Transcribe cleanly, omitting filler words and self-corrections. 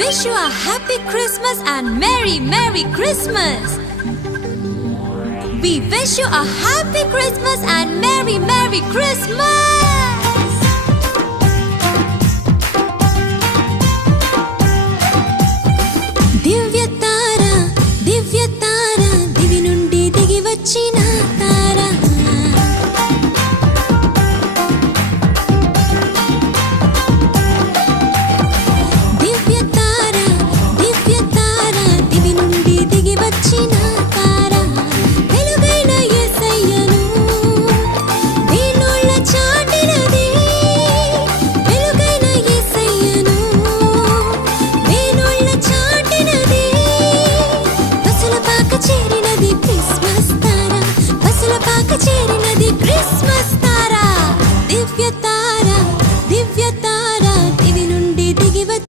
wish you a happy Christmas and Merry Christmas. We wish you a happy Christmas and Merry Christmas.